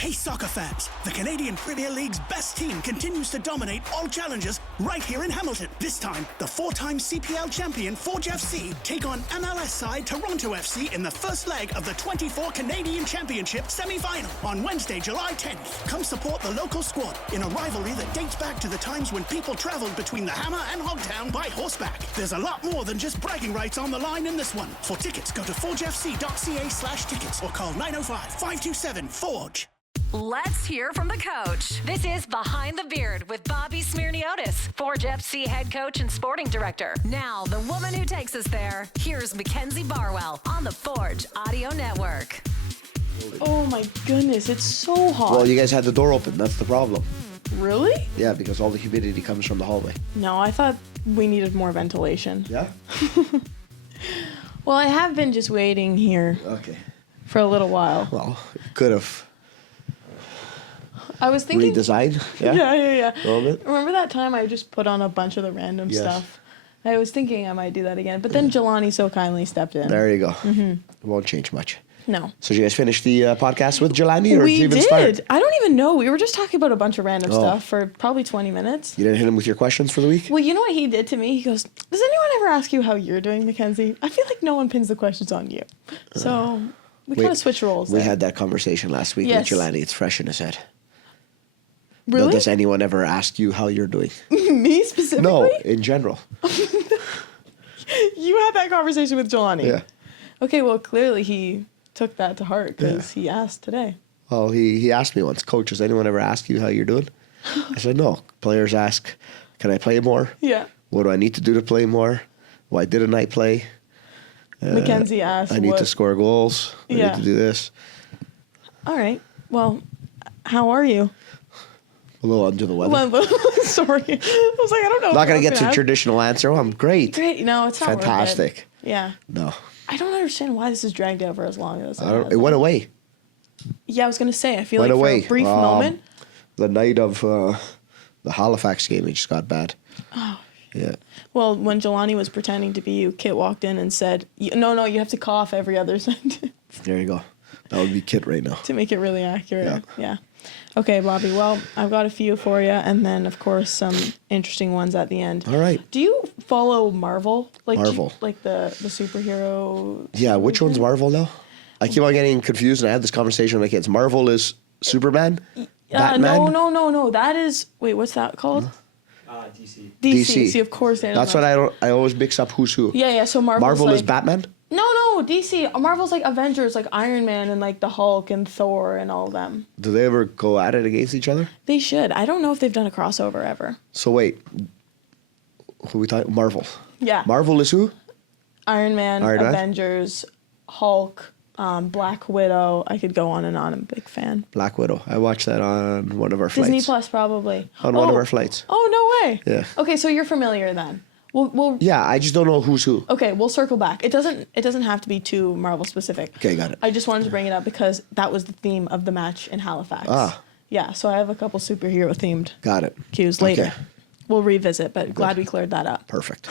Hey soccer fans, the Canadian Premier League's best team continues to dominate all challenges right here in Hamilton. This time, the four-time CPL champion Forge FC take on MLS side Toronto FC in the first leg of the 24 Canadian Championship semi-final on Wednesday, July 10th. Come support the local squad in a rivalry that dates back to the times when people traveled between the Hammer and Hogtown by horseback. There's a lot more than just bragging rights on the line in this one. For tickets, go to forgefc.ca/tickets or call 905-527-FORGE. Let's hear from the coach. This is Behind the Beard with Bobby Smirniotis, Forge FC head coach and sporting director. Now, the woman who takes us there, here's Mackenzie Barwell on the Forge Audio Network. Oh my goodness, it's so hot. Well, you guys had the door open. That's the problem. Really? Yeah, because all the humidity comes from the hallway. No, I thought we needed more ventilation. Yeah? Well, I have been just waiting here Okay. for a little while. Well, could have I was thinking... redesigned. Yeah? Yeah. A little bit. Remember that time I just put on a bunch of the random stuff? I was thinking I might do that again, but then Jelani so kindly stepped in. There you go. Mm-hmm. It won't change much. No. So did you guys finish the podcast with Jelani, or We did you even did. start? I don't even know. We were just talking about a bunch of random stuff for probably 20 minutes. You didn't hit him with your questions for the week? Well, you know what he did to me? He goes, does anyone ever ask you how you're doing, Mackenzie? I feel like no one pins the questions on you. So we kind of switch roles We there. had that conversation last week Yes. with Jelani. It's fresh in his head. Really? No, does anyone ever ask you how you're doing? Me specifically? No, in general. You had that conversation with Jelani. Yeah. Okay, well, clearly he took that to heart because he asked today. Well, he asked me once, Coach, does anyone ever ask you how you're doing? I said, no. Players ask, can I play more? Yeah. What do I need to do to play more? Why didn't I play? Mackenzie asked I need to score goals. I Yeah. need to do this. All right. Well, how are you? A little under the weather. Well, sorry. I was like, I don't know. I'm not going to if get to the ask. traditional answer. Oh, I'm great. Great. No, it's not worth it. Fantastic. Yeah. No. I don't understand why this is dragged out for as long as It went away. Yeah, I was going to say, I feel Went like away. for a brief moment. The night of the Halifax game, it just got bad. Oh. Yeah. Well, when Jelani was pretending to be you, Kit walked in and said, no, you have to cough every other sentence There you go. That would be Kit right now. to make it really accurate. Yeah. Yeah. Okay, Bobby. Well, I've got a few for you, and then, of course, some interesting ones at the end. All right. Do you follow Marvel? Marvel. Like the superhero? Yeah, which one's Marvel now? I keep on getting confused, and I had this conversation with my kids. Marvel is Superman? Batman? No. That is... Wait, what's that called? DC. DC. See, of course. That's what I always mix up who's who. Yeah, so Marvel like, is Batman? No, DC. Marvel's like Avengers, like Iron Man and like the Hulk and Thor and all of them. Do they ever go at it against each other? They should. I don't know if they've done a crossover ever. So wait. Who we talking? Marvel. Yeah. Marvel is who? Iron Man, Avengers, Hulk, Black Widow. I could go on and on. I'm a big fan. Black Widow. I watched that on one of our flights. Disney Plus, probably. On one of our flights. Oh, no way. Yeah. Okay, so you're familiar then. We'll Yeah, I just don't know who's who. Okay, we'll circle back. It doesn't have to be too Marvel specific. Okay, got it. I just wanted to bring it up because that was the theme of the match in Halifax. Ah. Yeah, so I have a couple superhero themed Got it. cues later. Okay. We'll revisit, but glad we cleared that up. Perfect.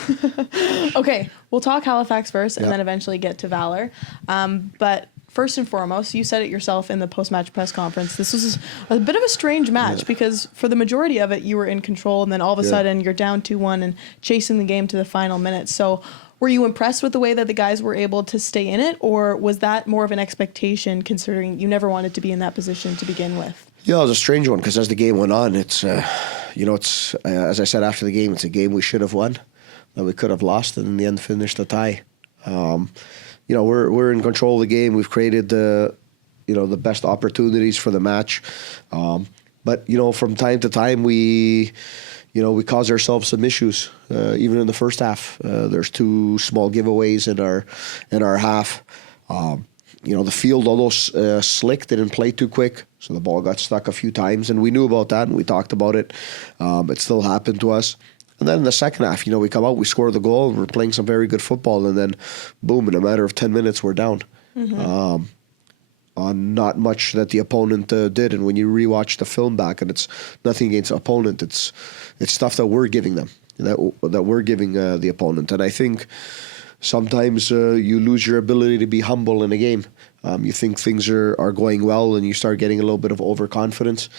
Okay, we'll talk Halifax first and Yeah. then eventually get to Valour. But first and foremost, you said it yourself in the post-match press conference. This was a bit of a strange match because for the majority of it, you were in control, and then all of a sudden you're down 2-1 and chasing the game to the final minutes. So were you impressed with the way that the guys were able to stay in it, or was that more of an expectation considering you never wanted to be in that position to begin with? Yeah, it was a strange one because as the game went on, it's as I said after the game, it's a game we should have won, that we could have lost, and in the end finished a tie. We're in control of the game. We've created the best opportunities for the match, but from time to time we cause ourselves some issues. Even in the first half, there's 2 small giveaways in our half. The field, although slick, didn't play too quick, so the ball got stuck a few times, and we knew about that, and we talked about it. It still happened to us. And then in the second half, we come out, we score the goal, and we're playing some very good football, and then, boom, in a matter of 10 minutes, we're down. Mm-hmm. On not much that the opponent did, and when you rewatch the film back, and it's nothing against the opponent, it's stuff that we're giving them, that we're giving the opponent. And I think sometimes you lose your ability to be humble in a game. You think things are going well, and you start getting a little bit of overconfidence.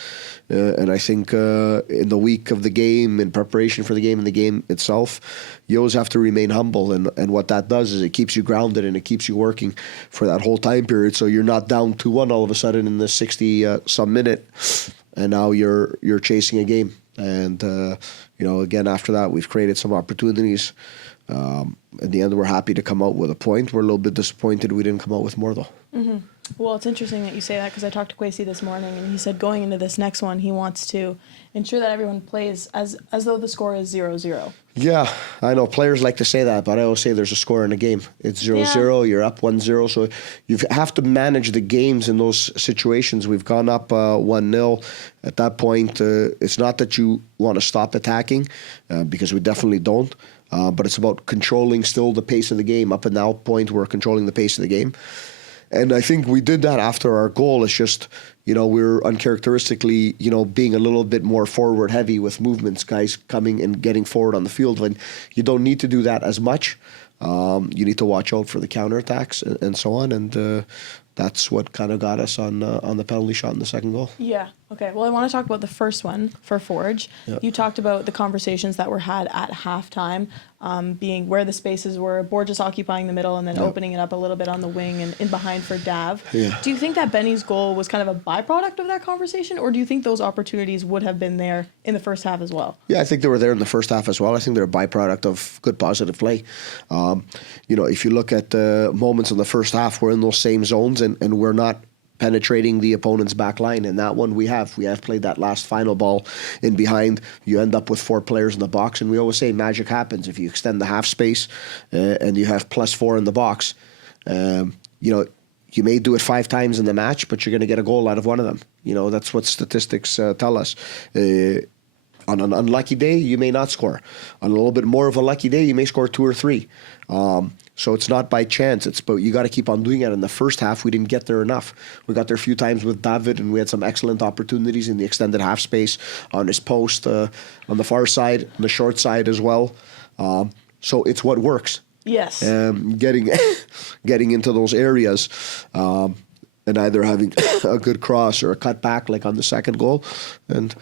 And I think in the week of the game, in preparation for the game and the game itself, you always have to remain humble. And what that does is it keeps you grounded and it keeps you working for that whole time period. So you're not down 2-1 all of a sudden in the 60-some minute, and now you're chasing a game. And, again, after that, we've created some opportunities. In the end, we're happy to come out with a point. We're a little bit disappointed we didn't come out with more, though. Mm-hmm. Well, it's interesting that you say that, because I talked to Kwesi this morning, and he said going into this next one, he wants to ensure that everyone plays as though the score is 0-0. Yeah, I know players like to say that, but I always say there's a score in a game. It's 0-0, you're up 1-0, so you have to manage the games in those situations. We've gone up 1-0. At that point, it's not that you want to stop attacking, because we definitely don't, but it's about controlling still the pace of the game. Up and now point, we're controlling the pace of the game. And I think we did that after our goal. It's just, we're uncharacteristically, being a little bit more forward heavy with movements, guys coming and getting forward on the field when you don't need to do that as much. You need to watch out for the counterattacks and so on. And that's what kind of got us on the penalty shot in the second goal. Yeah. Okay. Well, I want to talk about the first one for Forge. Yep. You talked about the conversations that were had at halftime, being where the spaces were, Borges occupying the middle and then opening it up a little bit on the wing and in behind for Dav. Yeah. Do you think that Benny's goal was kind of a byproduct of that conversation, or do you think those opportunities would have been there in the first half as well? Yeah, I think they were there in the first half as well. I think they're a byproduct of good positive play. If you look at moments in the first half, we're in those same zones and we're not penetrating the opponent's back line. And that one we have played that last final ball in behind. You end up with 4 players in the box, and we always say magic happens if you extend the half space and you have +4 in the box. You may do it 5 times in the match, but you're going to get a goal out of one of them. That's what statistics tell us. On an unlucky day, you may not score. On a little bit more of a lucky day, you may score 2 or 3. So it's not by chance. But you got to keep on doing it. In the first half, we didn't get there enough. We got there a few times with David, and we had some excellent opportunities in the extended half space on his post, on the far side, on the short side as well. So it's what works. Yes. Getting into those areas. And either having a good cross or a cut back like on the second goal. And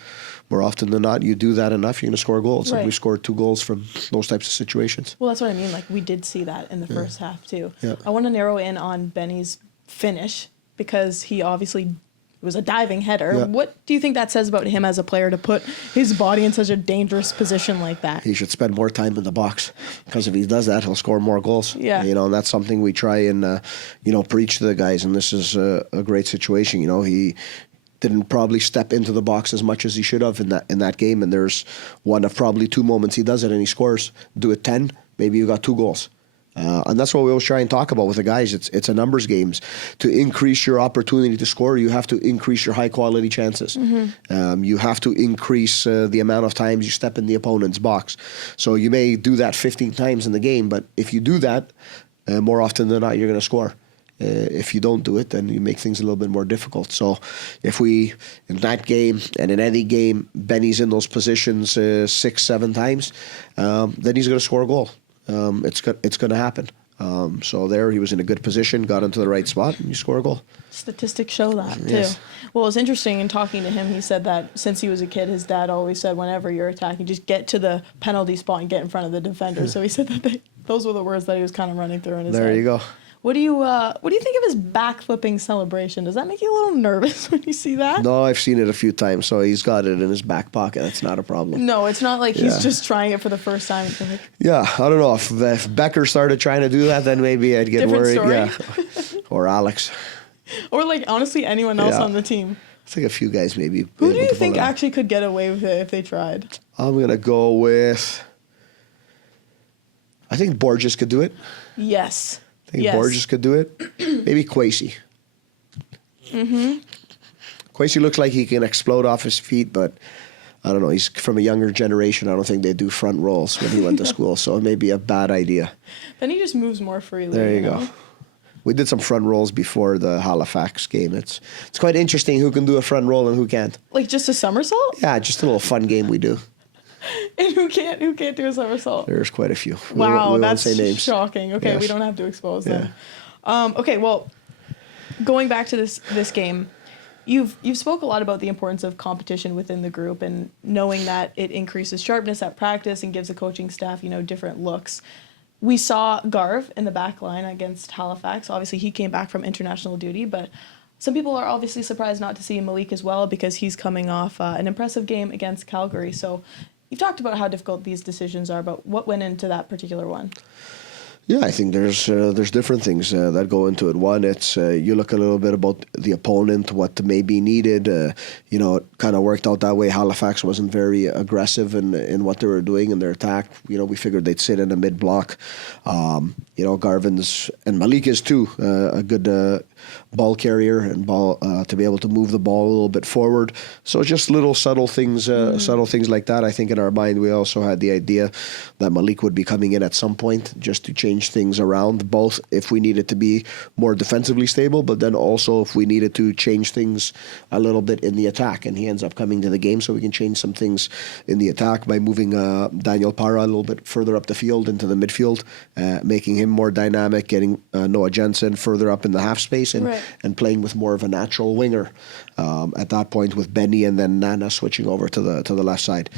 more often than not, you do that enough, you're going to score goals. Right. Like we scored 2 goals from those types of situations. Well, that's what I mean. Like, we did see that in the first half, too. Yeah. I want to narrow in on Benny's finish, because he obviously was a diving header. Yeah. What do you think that says about him as a player, to put his body in such a dangerous position like that? He should spend more time in the box, because if he does that, he'll score more goals. Yeah. And that's something we try and, preach to the guys. And this is a great situation. He didn't probably step into the box as much as he should have in that game. And there's one of probably 2 moments he does it and he scores. Do it 10, maybe you got 2 goals. And that's what we always try and talk about with the guys. It's a numbers games. To increase your opportunity to score, you have to increase your high quality chances. Mm-hmm. You have to increase the amount of times you step in the opponent's box. So you may do that 15 times in the game, but if you do that, more often than not, you're going to score. If you don't do it, then you make things a little bit more difficult. So if we, in that game and in any game, Benny's in those positions 6-7 times, then he's going to score a goal. It's going to happen. So there he was in a good position, got into the right spot, and you score a goal. Statistics show that, too. Yes. Well, it's interesting in talking to him, he said that since he was a kid, his dad always said whenever you're attacking, just get to the penalty spot and get in front of the defender. So he said that those were the words that he was kind of running through in his head. There you go. What do you think of his backflipping celebration? Does that make you a little nervous when you see that? No, I've seen it a few times, so he's got it in his back pocket. That's not a problem. No, it's not like he's just trying it for the first time. Yeah, I don't know. If Becker started trying to do that, then maybe I'd get worried. Story. Yeah, or Alex. Or honestly anyone else on the team. I think a few guys maybe. Who do you think actually could get away with it if they tried? I'm going to go with, I think Borges could do it. Yes. I think Borges could do it. Maybe Kwesi. Mm-hmm. Kwesi looks like he can explode off his feet, but I don't know. He's from a younger generation. I don't think they do front rolls when he went to school, so it may be a bad idea. Then he just moves more freely. There you go. We did some front rolls before the Halifax game. It's quite interesting who can do a front roll and who can't. Like just a somersault? Yeah, just a little fun game we do. And who can't do a somersault? There's quite a few. Wow, we that's won't say names. shocking. Okay, yes. We don't have to expose them. Okay, well, going back to this game, you've spoke a lot about the importance of competition within the group and knowing that it increases sharpness at practice and gives the coaching staff, different looks. We saw Garv in the back line against Halifax. Obviously, he came back from international duty, but some people are obviously surprised not to see Malik as well because he's coming off an impressive game against Calgary. So you've talked about how difficult these decisions are, but what went into that particular one? Yeah, I think there's different things that go into it. One, it's you look a little bit about the opponent, what may be needed. It kind of worked out that way. Halifax wasn't very aggressive in what they were doing in their attack. We figured they'd sit in a mid block. Garven's and Malik is too a good ball carrier and to be able to move the ball a little bit forward. So just little subtle things like that. I think in our mind we also had the idea that Malik would be coming in at some point just to change things around, both if we needed to be more defensively stable, but then also if we needed to change things a little bit in the attack. And he ends up coming to the game so we can change some things in the attack by moving Daniel Parra a little bit further up the field into the midfield, making him more dynamic, getting Noah Jensen further up in the half space and playing with more of a natural winger at that point with Benni and then Nana switching over to the left side.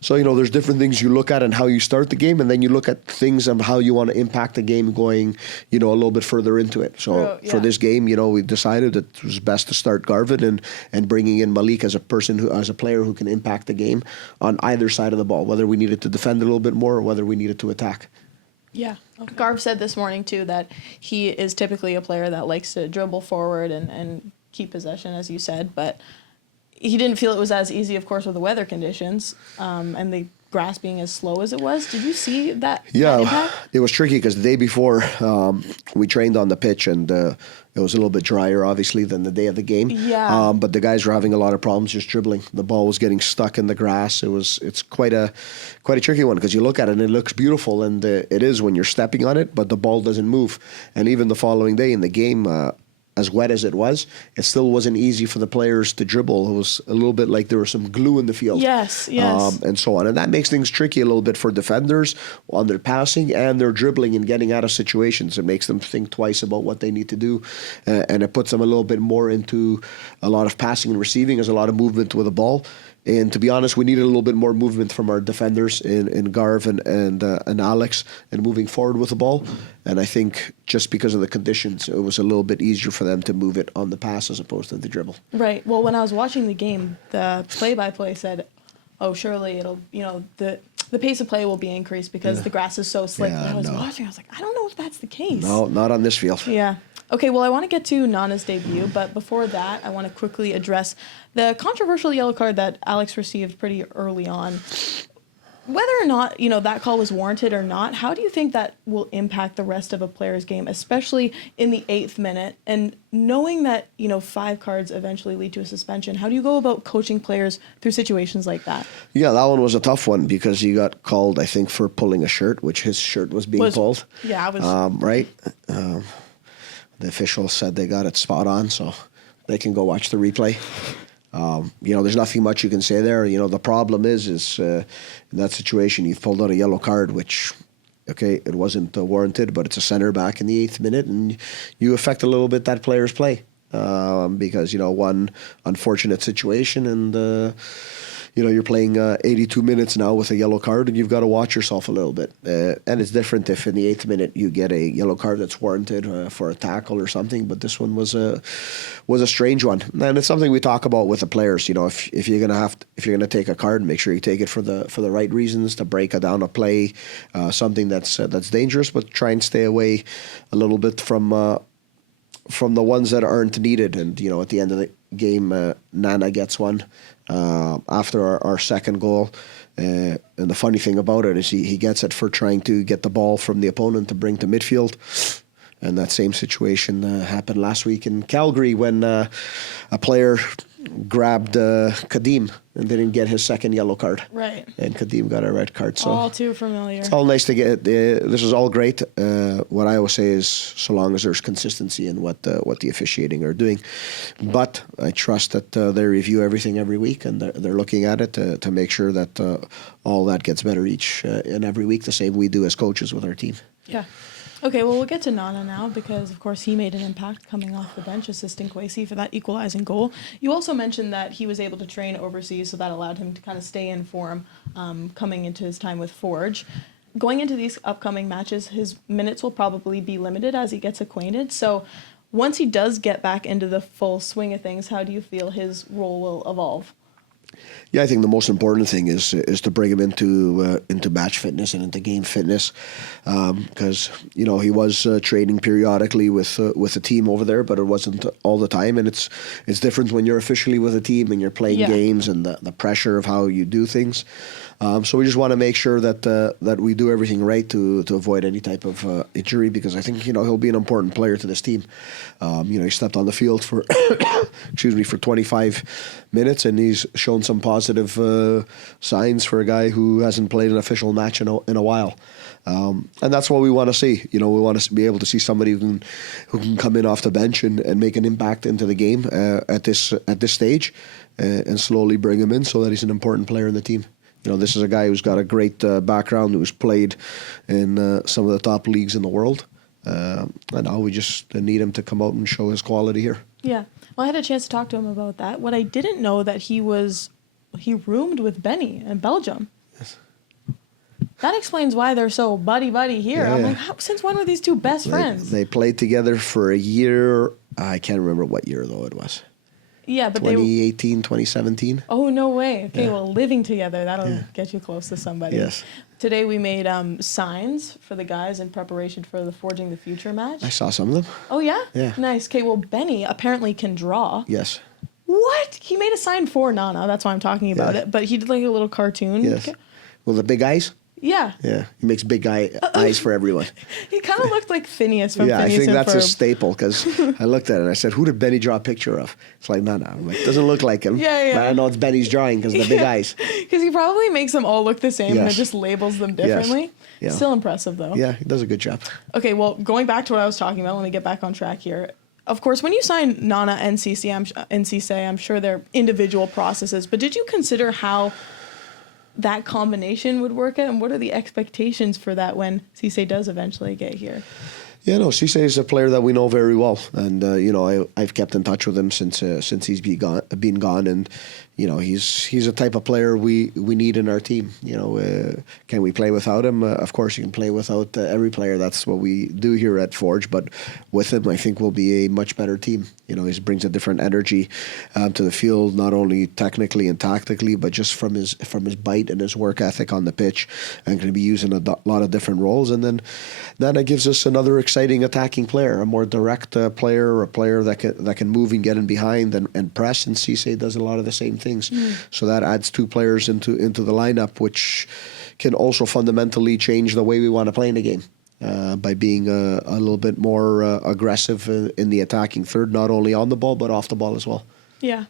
So, there's different things you look at and how you start the game, and then you look at things and how you want to impact the game going, a little bit further into it. So for this game, we decided that it was best to start Garven and bringing in Malik as a player who can impact the game on either side of the ball, whether we needed to defend a little bit more or whether we needed to attack. Yeah. Okay. Garv said this morning, too, that he is typically a player that likes to dribble forward and keep possession, as you said, but he didn't feel it was as easy, of course, with the weather conditions and the grass being as slow as it was. Did you see that? Yeah, that impact? It was tricky because the day before we trained on the pitch and it was a little bit drier, obviously, than the day of the game. Yeah. But the guys were having a lot of problems just dribbling. The ball was getting stuck in the grass. It's quite a tricky one because you look at it and it looks beautiful, and it is when you're stepping on it, but the ball doesn't move. And even the following day in the game, as wet as it was, it still wasn't easy for the players to dribble. It was a little bit like there was some glue in the field. Yes. And so on. And that makes things tricky a little bit for defenders on their passing and their dribbling and getting out of situations. It makes them think twice about what they need to do. And it puts them a little bit more into a lot of passing and receiving. There's a lot of movement with the ball. And to be honest, we needed a little bit more movement from our defenders in Garv and Alex and moving forward with the ball. And I think just because of the conditions, it was a little bit easier for them to move it on the pass as opposed to the dribble. Right. Well, when I was watching the game, the play-by-play said, oh, surely it'll, the pace of play will be increased because the grass is so slick. And I was watching, I was like, I don't know if that's the case. No, not on this field. Yeah. Okay, well, I want to get to Nana's debut, but before that, I want to quickly address the controversial yellow card that Alex received pretty early on. Whether or not, that call was warranted or not, how do you think that will impact the rest of a player's game, especially in the 8th minute? And knowing that, 5 cards eventually lead to a suspension, how do you go about coaching players through situations like that? Yeah, that one was a tough one because he got called, I think, for pulling a shirt, which his shirt was being pulled. Yeah, I was... Right? The officials said they got it spot on, so they can go watch the replay. There's nothing much you can say there. The problem is in that situation, you've pulled out a yellow card, which, okay, it wasn't warranted, but it's a center back in the 8th minute, and you affect a little bit that player's play because, one unfortunate situation, and you're playing 82 minutes now with a yellow card, and you've got to watch yourself a little bit. And it's different if in the 8th minute you get a yellow card that's warranted for a tackle or something. But this one was a strange one, and it's something we talk about with the players. If you're gonna take a card, make sure you take it for the right reasons, to break down a play, something that's dangerous, but try and stay away a little bit from the ones that aren't needed. And at the end of the game, Nana gets one after our second goal. And the funny thing about it is he gets it for trying to get the ball from the opponent to bring to midfield. And that same situation happened last week in Calgary when a player grabbed Kadim and didn't get his second yellow card. Right. And Kadim got a red card. So all too familiar. It's all nice to get. This is all great. What I always say is, so long as there's consistency in what the officiating are doing. But I trust that they review everything every week, and they're looking at it to make sure that all that gets better each and every week, the same we do as coaches with our team. Yeah. Okay, well, we'll get to Nana now because, of course, he made an impact coming off the bench, assisting Kwesi for that equalizing goal. You also mentioned that he was able to train overseas, so that allowed him to kind of stay in form coming into his time with Forge. Going into these upcoming matches, his minutes will probably be limited as he gets acquainted. So once he does get back into the full swing of things, how do you feel his role will evolve? Yeah, I think the most important thing is to bring him into match fitness and into game fitness, because he was training periodically with the team over there, but it wasn't all the time, and it's different when you're officially with a team and you're playing games and the pressure of how you do things. So we just want to make sure that we do everything right to avoid any type of injury, because I think he'll be an important player to this team. He stepped on the field for for 25 minutes, and he's shown some positive signs for a guy who hasn't played an official match in a while. And that's what we want to see. We want to be able to see somebody who can come in off the bench and make an impact into the game at this stage, and slowly bring him in so that he's an important player in the team. This is a guy who's got a great background, who's played in some of the top leagues in the world. And now we just need him to come out and show his quality here. Yeah. Well, I had a chance to talk to him about that. What I didn't know that he roomed with Benni in Belgium. Yes. That explains why they're so buddy here. Yeah, I'm like, since when were these two best friends? They played together for a year. I can't remember what year, though, it was. Yeah, but 2018, 2017. Oh, no way. Okay, well, living together, that'll get you close to somebody. Yes. Today we made signs for the guys in preparation for the Forging the Future match. I saw some of them. Oh, yeah? Yeah. Nice. Okay, well, Benni apparently can draw. Yes. What? He made a sign for Nana. That's why I'm talking about it. But he did like a little cartoon. Yes. Okay. Well, the big eyes? Yeah. Yeah. He makes big eyes for everyone. He kind of looked like Phineas from Yeah, Phineas I think and that's Ferb. a staple, because I looked at it and I said, who did Benni draw a picture of? It's like, no. I'm like, doesn't look like him. Yeah. But I know it's Benni's drawing because of the big eyes. Because he probably makes them all look the same and it Yes. just labels them differently. Yeah. Still impressive, though. Yeah, he does a good job. Okay, well, going back to what I was talking about, let me get back on track here. Of course, when you sign Nana and Cisse, I'm sure they're individual processes, but did you consider how that combination would work out, and what are the expectations for that when Cisse does eventually get here? Yeah, no, Cisse is a player that we know very well, and I've kept in touch with him since he's been gone, and he's a type of player we need in our team. Can we play without him? Of course, you can play without every player. That's what we do here at Forge. But with him, I think we'll be a much better team. He brings a different energy to the field, not only technically and tactically, but just from his bite and his work ethic on the pitch, and can be used in a lot of different roles. And then that gives us another exciting attacking player, a more direct player, a player that can move and get in behind and press. And Cisse does a lot of the same things. So that adds two players into the lineup, which can also fundamentally change the way we want to play in the game by being a little bit more aggressive in the attacking third, not only on the ball but off the ball as well. Yeah.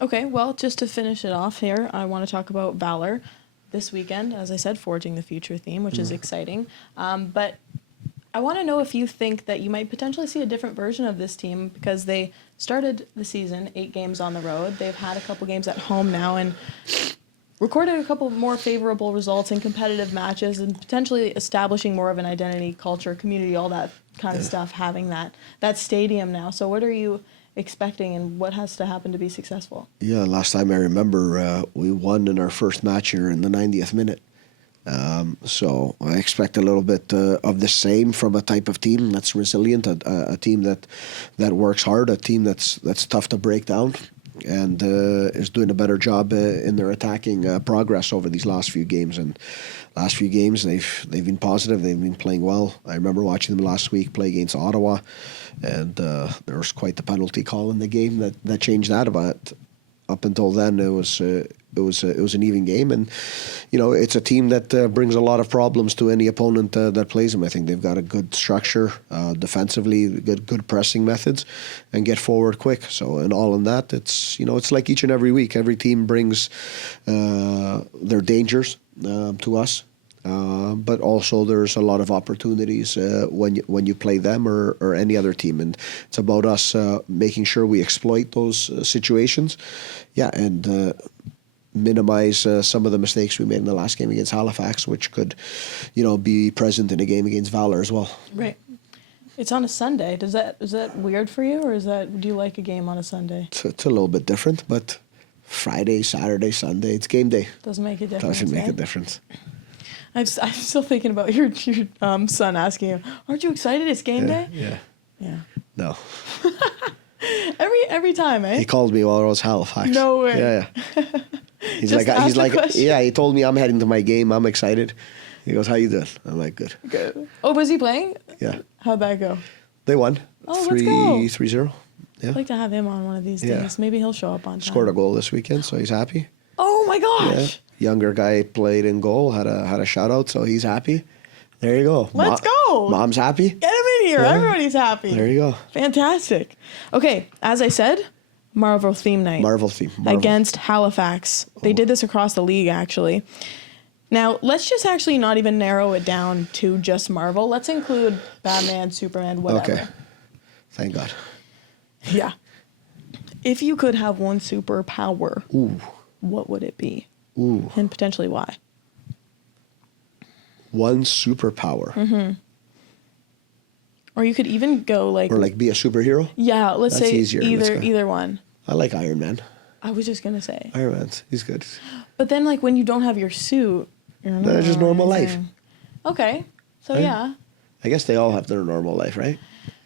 Okay, well, just to finish it off here, I want to talk about Valour this weekend. As I said, Forging the Future theme, which is exciting. But I want to know if you think that you might potentially see a different version of this team, because they started the season 8 games on the road. They've had a couple games at home now and recorded a couple more favorable results in competitive matches, and potentially establishing more of an identity, culture, community, all that kind of stuff, having that stadium now. So what are you expecting, and what has to happen to be successful? Yeah, last time I remember, we won in our first match here in the 90th minute. So I expect a little bit of the same from a type of team that's resilient, a team that works hard, a team that's tough to break down, and is doing a better job in their attacking progress over these last few games. And last few games they've been positive. They've been playing well. I remember watching them last week play against Ottawa, and there was quite the penalty call in the game that changed that. But up until then, it was an even game, and it's a team that brings a lot of problems to any opponent that plays them. I think they've got a good structure defensively, good pressing methods, and get forward quick. So in all in that, it's like each and every week, every team brings their dangers to us. But also there's a lot of opportunities when you play them or any other team, and it's about us making sure we exploit those situations. Yeah, and minimize some of the mistakes we made in the last game against Halifax, which could, be present in a game against Valour as well. Right. It's on a Sunday. Is that weird for you, or do you like a game on a Sunday? It's a little bit different, but Friday, Saturday, Sunday, it's game day. Doesn't make a difference. Doesn't make a difference. I'm still thinking about your son asking you, "Aren't you excited? It's game day." Yeah. No. Every time, eh? He called me while I was Halifax. No way. Yeah. He's Just like, question. yeah. He told me I'm heading to my game. I'm excited. He goes, "How you doing?" I'm like, "Good." Good. Oh, was he playing? Yeah. How'd that go? They won. Oh, let's go. 3-0. Yeah. I'd like to have him on one of these days. Maybe he'll show up on time. Scored a goal this weekend, so he's happy. Oh my Yeah. gosh. Younger guy played in goal, had a shout out, so he's happy. There you go. Let's go. Mom's happy. Get him in here. Yeah. Everybody's happy. There you go. Fantastic. Okay, as I said, Marvel theme night. Marvel theme. Marvel. Against Halifax. They did this across the league, actually. Now, let's just actually not even narrow it down to just Marvel. Let's include Batman, Superman, whatever. Okay. Thank God. Yeah. If you could have one superpower, Ooh. what would it be? Ooh. And potentially why? One superpower. Mm-hmm. Or you could even go like... Or like be a superhero. Yeah, let's That's say easier. either one. I like Iron Man. I was just going to say. Iron Man's. He's good. But then like when you don't have your suit, you're not... That's just normal life. Okay. So Right? yeah. I guess they all have their normal life, right?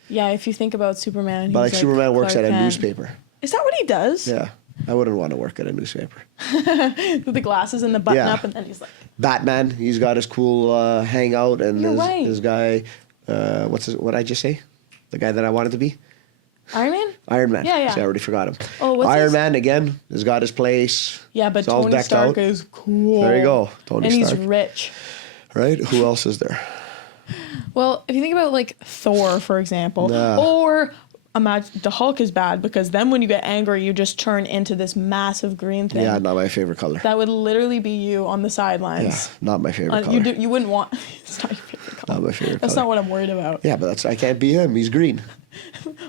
Yeah, if you think about Superman... But like he's Superman works Clark at a Kent. newspaper. Is that what he does? Yeah. I wouldn't want to work at a newspaper. With the glasses and the button Yeah. up, and then he's like... Batman, he's got his cool hangout, and You're right. his guy, what I just say? The guy that I wanted to be? Iron Man? Iron Man. Yeah, yeah. See, I already forgot him. Oh, what's Iron his- Man, again, has got his place. Yeah, but It's all Tony decked Stark out. is cool. There you go, Tony and Stark. he's rich. Right? Who else is there? Well, if you think about like Thor, for example, Nah. or imagine the Hulk is bad because then when you get angry, you just turn into this massive green thing. Yeah, not my favorite color. That would literally be you on the Yeah, sidelines. not my favorite color. You wouldn't want. It's not your favorite color. Not my favorite That's color. not what I'm worried about. Yeah, but I can't be him. He's green.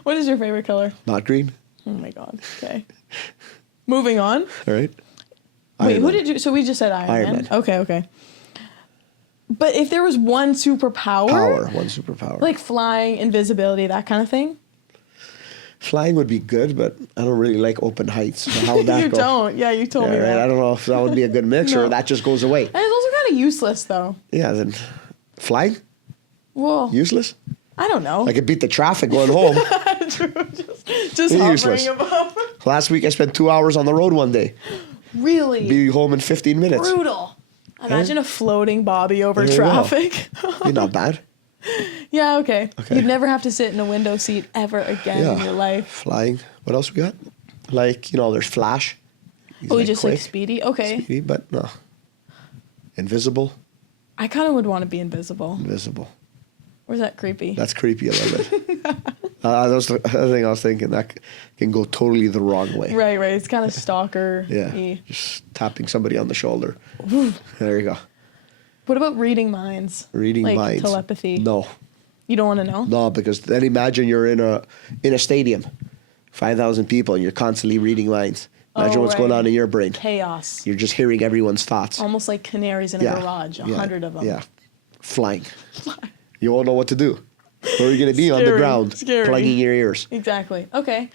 What is your favorite color? Not green. Oh my god. Okay. Moving on. All right. Wait, Iron who Man. did you? So we just said Iron Iron Man. Man. Okay. But if there was one superpower, One superpower. like flying, invisibility, that kind of thing. Flying would be good, but I don't really like open heights. So how would that You go? don't. Yeah, you told Yeah, me right. that. I don't know if that would be a good mix No. or that just goes away. And it's also kind of useless, though. Yeah, then flying? Well, Useless? I don't know. I could beat the traffic going home. just hovering useless. above. Last week I spent 2 hours on the road one day. Really Be home in 15 minutes. brutal. Imagine a floating Bobby over There you go. traffic. Be not bad. Yeah, okay. Okay. You'd never have to sit in a window seat ever again in Yeah. your life. Flying. What else we got? Like, there's Flash. He's Oh, just like quick, speedy? Okay. speedy, but no. Invisible. I kind of would want to be invisible. Invisible. Or is that creepy? That's creepy a little bit. That was the other thing I was thinking. That can go totally the wrong way. Right. It's kind of stalker. Yeah. Just tapping somebody on the shoulder. There you go. What about reading minds? Reading like minds. telepathy. No. You don't want to know? No, because then imagine you're in a stadium, 5,000 people, and you're constantly reading minds. Imagine what's going right. on in your brain. Chaos. You're just hearing everyone's thoughts. Almost like canaries in a garage, 100 of them. Yeah. Flying. You won't know what to do. Where are you going to be on the Scary, ground, scary. plugging your ears? Exactly. Okay.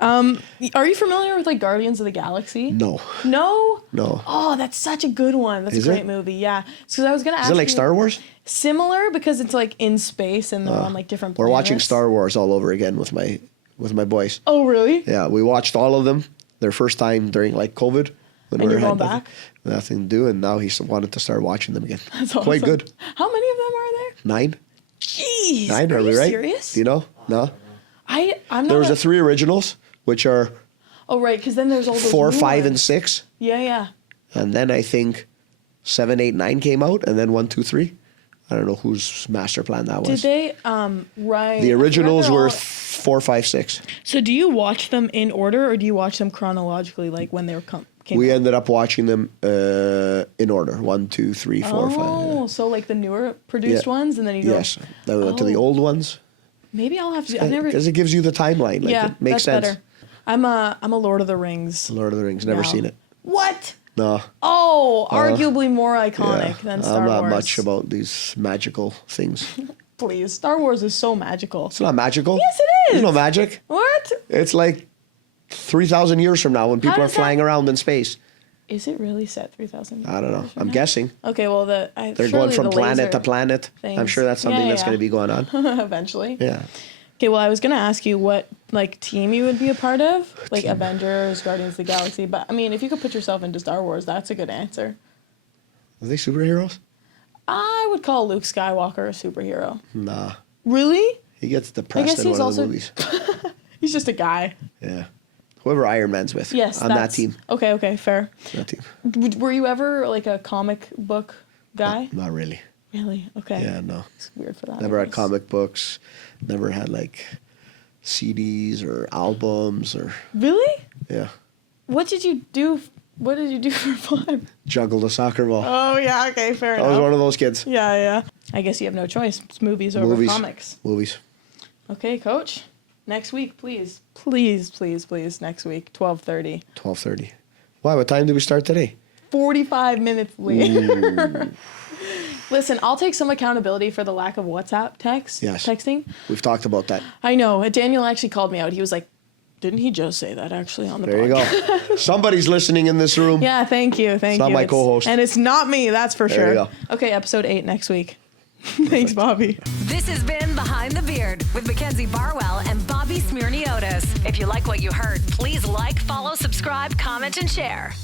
Are you familiar with like Guardians of the Galaxy? No. No? No. Oh, that's such a good one. That's Is a great it? movie. Yeah. So I was gonna ask. Is it like you- Star Wars? Similar because it's like in space and they're on like different We're planets. watching Star Wars all over again with my boys. Oh, really? Yeah, we watched all of them their first time during like COVID. When And we you're had going back? nothing to do, and now he wanted to start watching them again. That's Quite awesome. good. How many of them are there? 9? Jeez. 9, are we you right? serious? Do you know? No? I'm not. There was the 3 originals, which are Oh, right. Because then there's all those 4, new 5, and ones. 6. Yeah. And then I think 7, 8, 9 came out, and then 1, 2, 3. I don't know whose master plan that Did was. they write The originals they're were all- 4, 5, 6. So do you watch them in order or do you watch them chronologically, like when they were came We out? ended up watching them in order 1, 2, 3, 4, 5. Oh, Yeah. so like the newer produced Yeah. ones, and then you go. Yes. Then we went to the Oh. old ones. Maybe I'll have to. I've never. Because it gives you the timeline. Like, Yeah, it makes that's sense. better. I'm a Lord of the Rings. Lord of the Rings, never gal. seen it. What? No. Oh, arguably more iconic than Star Wars. I'm not much about these magical things. Please, Star Wars is so magical. It's not magical. Yes, it is. There's no magic. What? It's like 3,000 years from now when people are does flying around in space. Is it really set 3,000 years? I don't know. from I'm now? guessing. Okay, well, They're going from planet to planet. I'm things. sure that's something Yeah, that's yeah. going to be going on. Eventually. Yeah. Okay, well, I was going to ask you what, like, team you would be a part of. Like, Avengers, Guardians of the Galaxy. But, I mean, if you could put yourself into Star Wars, that's a good answer. Are they superheroes? I would call Luke Skywalker a superhero. Nah. Really? He gets depressed in one of the movies. He's just a guy. Yeah. Whoever Iron Man's with. Yes, on that team. Okay, fair. That team. Were you ever, like, a comic book guy? Not really. Really? Okay. Yeah, no. It's weird for that. Never I had guess. comic books. Never had like CDs or albums or Really? yeah. What did you do? What did you do for fun? Juggled a soccer ball. Oh yeah, okay, fair I enough. was one of those kids. Yeah. I guess you have no choice. It's movies over comics. Movies. Okay, coach. Next week, please. Please, next week, 12:30. 12:30. Why? What time did we start today? 45 minutes later. Listen, I'll take some accountability for the lack of WhatsApp texting. We've talked about that. I know. Daniel actually called me out. He was like, didn't he just say that actually on the There podcast? you go. Somebody's listening in this room. Yeah, thank you. It's not my co-host. And it's not me, that's for There sure. you go. Okay, episode 8 next week. Thanks, Bobby. This has been Behind the Beard with Mackenzie Barwell and Bobby Smyrniotis. If you like what you heard, please like, follow, subscribe, comment, and share.